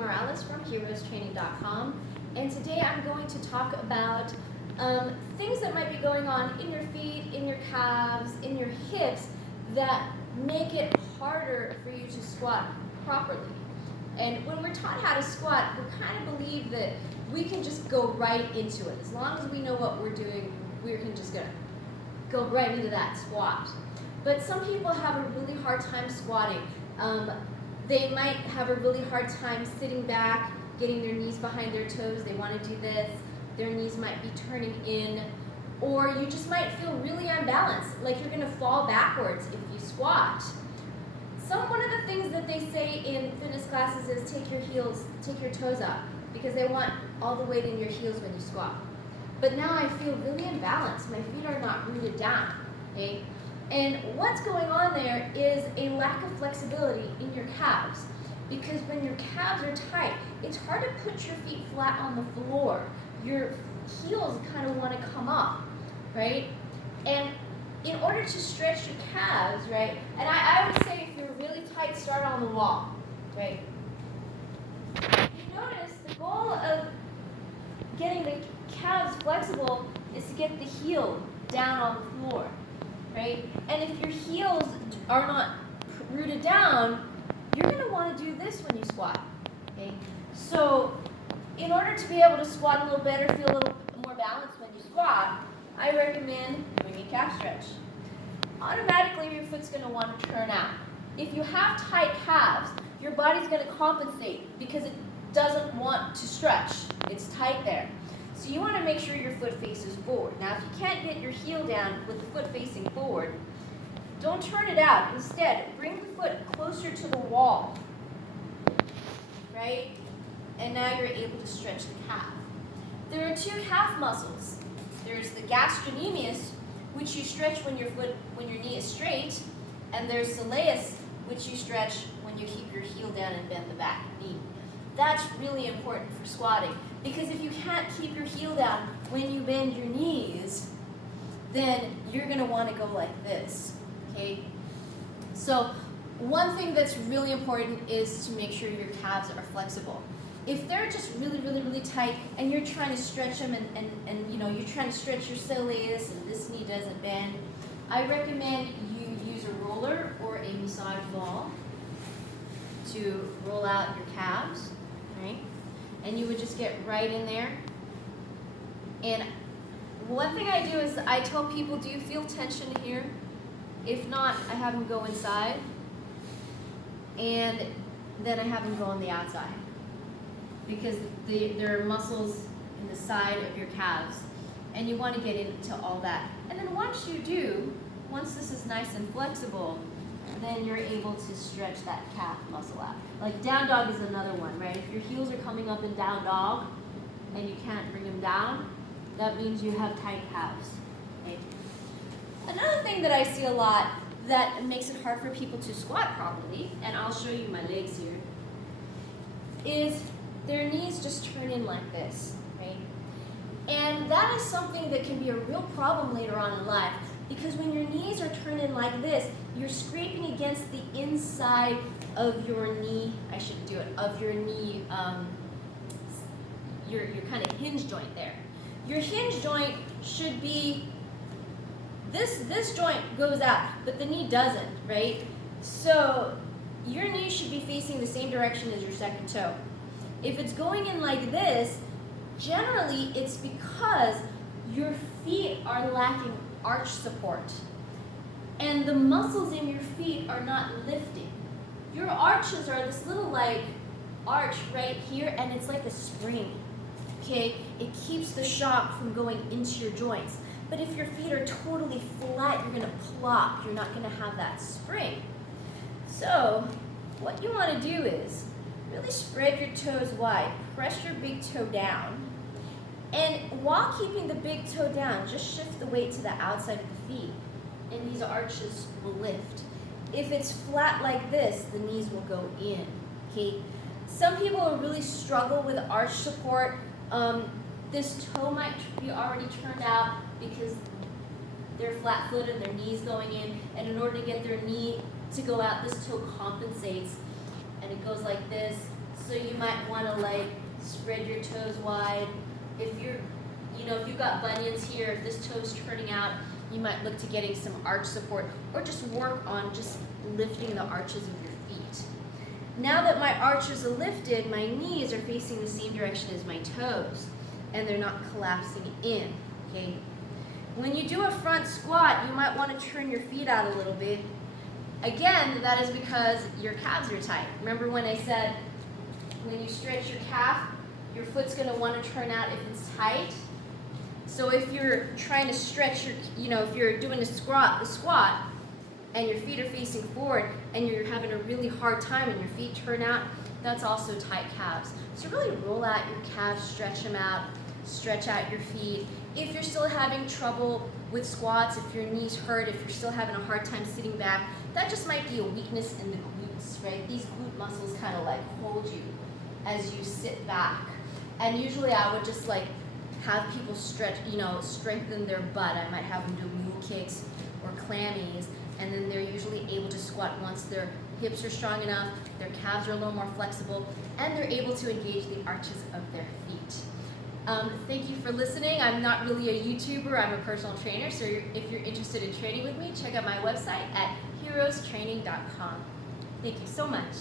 Morales from heroestraining.com, and today I'm going to talk about things that might be going on in your feet, in your calves, in your hips that make it harder for you to squat properly. And when we're taught how to squat, we kind of believe that we can just go right into it. As long as we know what we're doing, we can just go right into that squat. But some people have a really hard time squatting. They might have a really hard time sitting back, getting their knees behind their toes. They want to do this. Their knees might be turning in. Or you just might feel really unbalanced, like you're going to fall backwards if you squat. One of the things that they say in fitness classes is take your toes up, because they want all the weight in your heels when you squat. But now I feel really imbalanced. My feet are not rooted down. Okay? And what's going on there is a lack of flexibility in your calves, because when your calves are tight, it's hard to put your feet flat on the floor. Your heels kind of want to come up, right? And in order to stretch your calves, right, and I would say if you're really tight, start on the wall, right? You notice the goal of getting the calves flexible is to get the heel down on the floor, right? And if your heels are not rooted down, you're going to want to do this when you squat, okay? So in order to be able to squat a little better, feel a little more balanced when you squat, I recommend doing a calf stretch. Automatically, your foot's going to want to turn out. If you have tight calves, your body's going to compensate because it doesn't want to stretch. It's tight there. So you want to make sure your foot faces forward. Now, if you can't get your heel down with the foot facing forward, don't turn it out. Instead, bring the foot closer to the wall, right? And now you're able to stretch the calf. There are two calf muscles. There's the gastrocnemius, which you stretch when your knee is straight, and there's the soleus, which you stretch when you keep your heel down and bend the back knee. That's really important for squatting, because if you can't keep your heel down when you bend your knees, then you're going to want to go like this, okay? So one thing that's really important is to make sure your calves are flexible. If they're just really, really, really tight and you're trying to stretch them and you know, you're trying to stretch your soleus and this knee doesn't bend, I recommend you use a roller or a massage ball to roll out your calves, right? And you would just get right in there. And one thing I do is I tell people, do you feel tension here? If not, I have them go inside, and then I have them go on the outside, because there are muscles in the side of your calves, and you want to get into all that. And then once this is nice and flexible, then you're able to stretch that calf muscle out. Like down dog is another one, right? If your heels are coming up in down dog and you can't bring them down, that means you have tight calves. Okay? Another thing that I see a lot that makes it hard for people to squat properly, and I'll show you my legs here, is their knees just turn in like this, right? And that is something that can be a real problem later on in life, because when your knees are turned in like this, you're scraping against the inside of your knee, of your knee, your kind of hinge joint there. Your hinge joint should be, this joint goes out, but the knee doesn't, right? So your knee should be facing the same direction as your second toe. If it's going in like this, generally it's because your feet are lacking arch support. And the muscles in your feet are not lifting. Your arches are this little like arch right here, and it's like a spring, okay? It keeps the shock from going into your joints. But if your feet are totally flat, you're gonna plop. You're not gonna have that spring. So what you wanna do is really spread your toes wide. Press your big toe down. And while keeping the big toe down, just shift the weight to the outside of the feet, and these arches will lift. If it's flat like this, the knees will go in, okay? Some people will really struggle with arch support. This toe might be already turned out because they're flat-footed, their knee's going in, and in order to get their knee to go out, this toe compensates, and it goes like this, So you might want to like spread your toes wide. If you're, if you've got bunions here, if this toe's turning out, you might look to getting some arch support or just work on just lifting the arches of your feet. Now that my arches are lifted, my knees are facing the same direction as my toes and they're not collapsing in, okay? When you do a front squat, you might want to turn your feet out a little bit. Again, that is because your calves are tight. Remember when I said when you stretch your calf, your foot's going to want to turn out if it's tight? So if you're trying to stretch your, if you're doing a squat, and your feet are facing forward and you're having a really hard time and your feet turn out, that's also tight calves. So really roll out your calves, stretch them out, stretch out your feet. If you're still having trouble with squats, if your knees hurt, if you're still having a hard time sitting back, that just might be a weakness in the glutes, right? These glute muscles kind of like hold you as you sit back. And usually I would just like have people stretch, strengthen their butt. I might have them do mule kicks or clammies, and then they're usually able to squat once their hips are strong enough, their calves are a little more flexible, and they're able to engage the arches of their feet. Thank you for listening. I'm not really a YouTuber, I'm a personal trainer, so if you're interested in training with me, check out my website at heroestraining.com. Thank you so much.